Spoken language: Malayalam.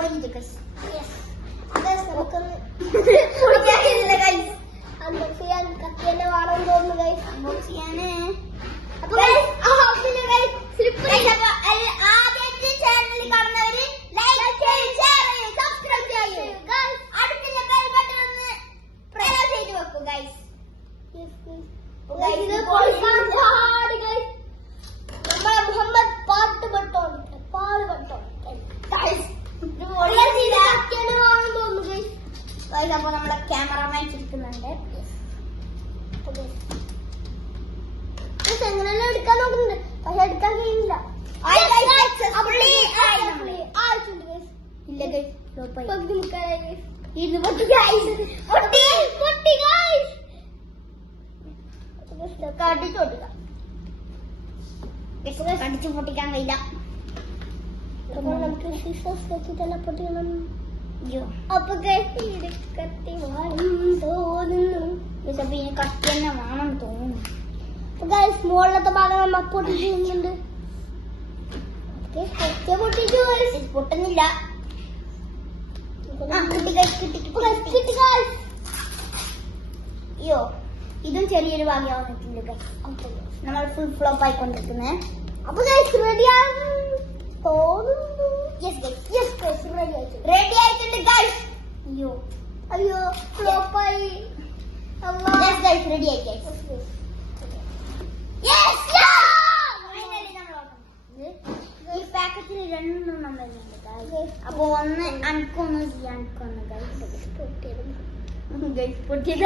പൊളിഞ്ഞിട്ട് ഗൈസ്. അൺബോക്സ് ചെയ്യാൻ കത്തിയെന്നെ വേണം തോന്നുന്നു ഗൈസ്. അൺബോക്സ് ചെയ്യാന് ആദ്യമായിട്ട് ചാനൽ കാണുന്നവര് ലൈക്ക് ചെയ്യും, ഷെയർ ചെയ്യും, സബ്സ്ക്രൈബ് ചെയ്യും. അടുത്തുള്ള ബെൽ ബട്ടൺ ഒന്ന് പ്രസ് ചെയ്ത് വെക്കും ഗൈസ്. ഇത് പൊളിക്കാൻ പാട് ഗൈസ്. നമ്മളെ മുഹമ്മദ് പാട്ട് പെട്ടോണ്ട് പാട് പെട്ടോണ്ട് ഗൈസ് കത്തിയെന്നെ വേണം തോന്നുന്നു ഗൈസ്. ഗൈസ് അപ്പൊ നമ്മളെ ക്യാമറമാൻ ഇരിക്കുന്നുണ്ട്. എങ്ങനെയെല്ലാം എടുക്കാൻ നോക്കുന്നുണ്ട്, പക്ഷെ എടുക്കാൻ കഴിയുന്നില്ല. ഇല്ല ഗൈസ്, ഫ്ലോപ്പായി. പകുതി മുക്കാലായി ഗൈസ്. ഇത് പൊട്ടി ഗൈസ്, പൊട്ടി പൊട്ടി ഗൈസ്. കടിച്ചു പൊട്ടിക്കാം. കടിച്ചു പൊട്ടിക്കാൻ കഴിയില്ല. അപ്പോൾ നമുക്ക് സിസേഴ്സ് വെച്ചിട്ടല്ല പൊട്ടിക്കണം. അയ്യോ, അപ്പൊ ഗൈസ് ഇത് കത്തി വേണം തോന്നുന്നു. ഗൈസ് അപ്പൊ ഇനി കത്തി തന്നെ വേണം തോന്നുന്നു. അപ്പൊ ഗൈസ് മുകളിലത്തെ ഭാഗം നമ്മൾ പൊട്ടിക്കുന്നുണ്ട്. പൊട്ടിച്ചു ഗൈസ്. ഇത് പൊട്ടുന്നില്ല. ആ, കിട്ടി ഗൈസ്, കിട്ടി കിട്ടി കിട്ടി ഗൈസ്. അയ്യോ, ഇതും ചെറിയൊരു ഭാഗ്യമാവുന്നില്ല ഗൈസ്. നമ്മൾ ഫുൾ ഫ്ലോപ്പ് ആയിക്കൊണ്ടിരിക്കുന്നത്. അപ്പൊ ഗൈസ് റെഡിയാണ് തോന്നുന്നു. Yes guys, yes guys ready ആയിട്ടുണ്ട്. റെഡി ആയിട്ടുണ്ട് ഗൈസ്. അയ്യോ അയ്യോ ഫ്ലോപ്പായി. യെസ് ഗൈസ്, റെഡി ആയി ഗൈസ്. യെസ്, ഫൈനലി നമ്മൾ ഓർക്കുന്നു. ഈ പാക്കറ്റിൽ രണ്ടെണ്ണം നമ്മളുണ്ട് ഗൈസ്. അപ്പൊ ഒന്ന് അനക്കൊന്ന് അനക്കൊന്ന് ഗൈസ്. ഗൈസ് പൊട്ടിയത്